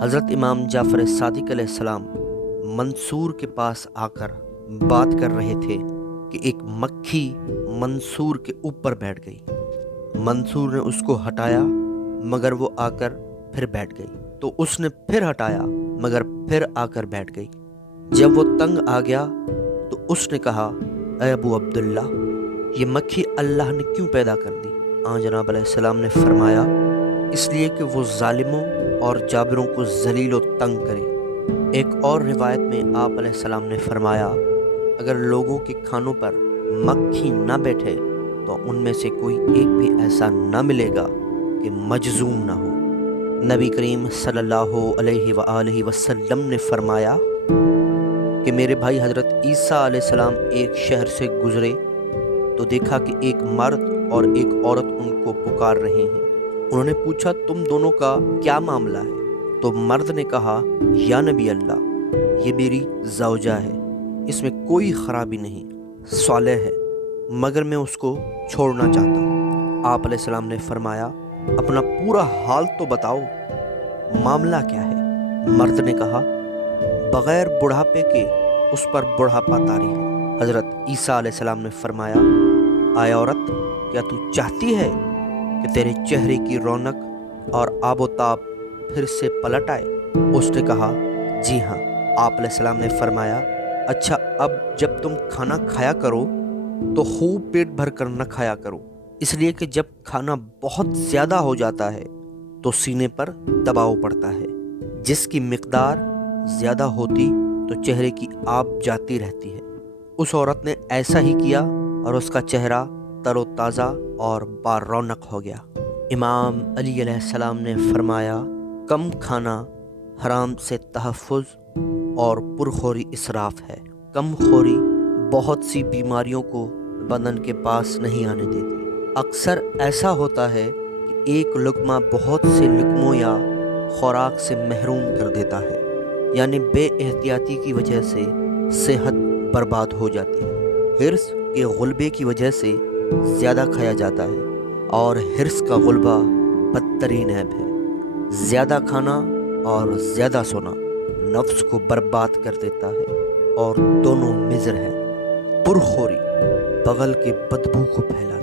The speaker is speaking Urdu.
حضرت امام جعفر صادق علیہ السلام منصور کے پاس آ کر بات کر رہے تھے کہ ایک مکھی منصور کے اوپر بیٹھ گئی۔ منصور نے اس کو ہٹایا مگر وہ آ کر پھر بیٹھ گئی، تو اس نے پھر ہٹایا مگر پھر آ کر بیٹھ گئی۔ جب وہ تنگ آ گیا تو اس نے کہا، اے ابو عبداللہ، یہ مکھی اللہ نے کیوں پیدا کر دی؟ آن جناب علیہ السلام نے فرمایا، اس لیے کہ وہ ظالموں اور جابروں کو ذلیل و تنگ کرے۔ ایک اور روایت میں آپ علیہ السلام نے فرمایا، اگر لوگوں کے کھانوں پر مکھی نہ بیٹھے تو ان میں سے کوئی ایک بھی ایسا نہ ملے گا کہ مجذوم نہ ہو۔ نبی کریم صلی اللہ علیہ وآلہ وسلم نے فرمایا کہ میرے بھائی حضرت عیسیٰ علیہ السلام ایک شہر سے گزرے تو دیکھا کہ ایک مرد اور ایک عورت ان کو پکار رہے ہیں۔ انہوں نے پوچھا، تم دونوں کا کیا معاملہ ہے؟ تو مرد نے کہا، یا نبی اللہ، یہ میری زوجہ ہے، اس میں کوئی خرابی نہیں، صالح ہے، مگر میں اس کو چھوڑنا چاہتا ہوں۔ آپ علیہ السلام نے فرمایا، اپنا پورا حال تو بتاؤ، معاملہ کیا ہے؟ مرد نے کہا، بغیر بڑھاپے کے اس پر بڑھاپا طاری ہے۔ حضرت عیسیٰ علیہ السلام نے فرمایا، آئے عورت، کیا تو چاہتی ہے کہ تیرے چہرے کی رونق اور آب و تاب پھر سے پلٹ آئے؟ اس نے کہا، جی ہاں۔ آپ علیہ السلام نے فرمایا، اچھا اب جب تم کھانا کھایا کرو تو خوب پیٹ بھر کر نہ کھایا کرو، اس لیے کہ جب کھانا بہت زیادہ ہو جاتا ہے تو سینے پر دباؤ پڑتا ہے، جس کی مقدار زیادہ ہوتی تو چہرے کی آب جاتی رہتی ہے۔ اس عورت نے ایسا ہی کیا اور اس کا چہرہ تر و تازہ اور بارونق ہو گیا۔ امام علی علیہ السلام نے فرمایا، کم کھانا حرام سے تحفظ اور پرخوری اسراف ہے۔ کم خوری بہت سی بیماریوں کو بدن کے پاس نہیں آنے دیتی۔ اکثر ایسا ہوتا ہے کہ ایک لقمہ بہت سے لقموں یا خوراک سے محروم کر دیتا ہے، یعنی بے احتیاطی کی وجہ سے صحت برباد ہو جاتی ہے۔ حرص کے غلبے کی وجہ سے زیادہ کھایا جاتا ہے، اور حرص کا غلبہ بدترین عیب ہے۔ زیادہ کھانا اور زیادہ سونا نفس کو برباد کر دیتا ہے، اور دونوں مضر ہیں۔ پرخوری بغل کے بدبو کو پھیلا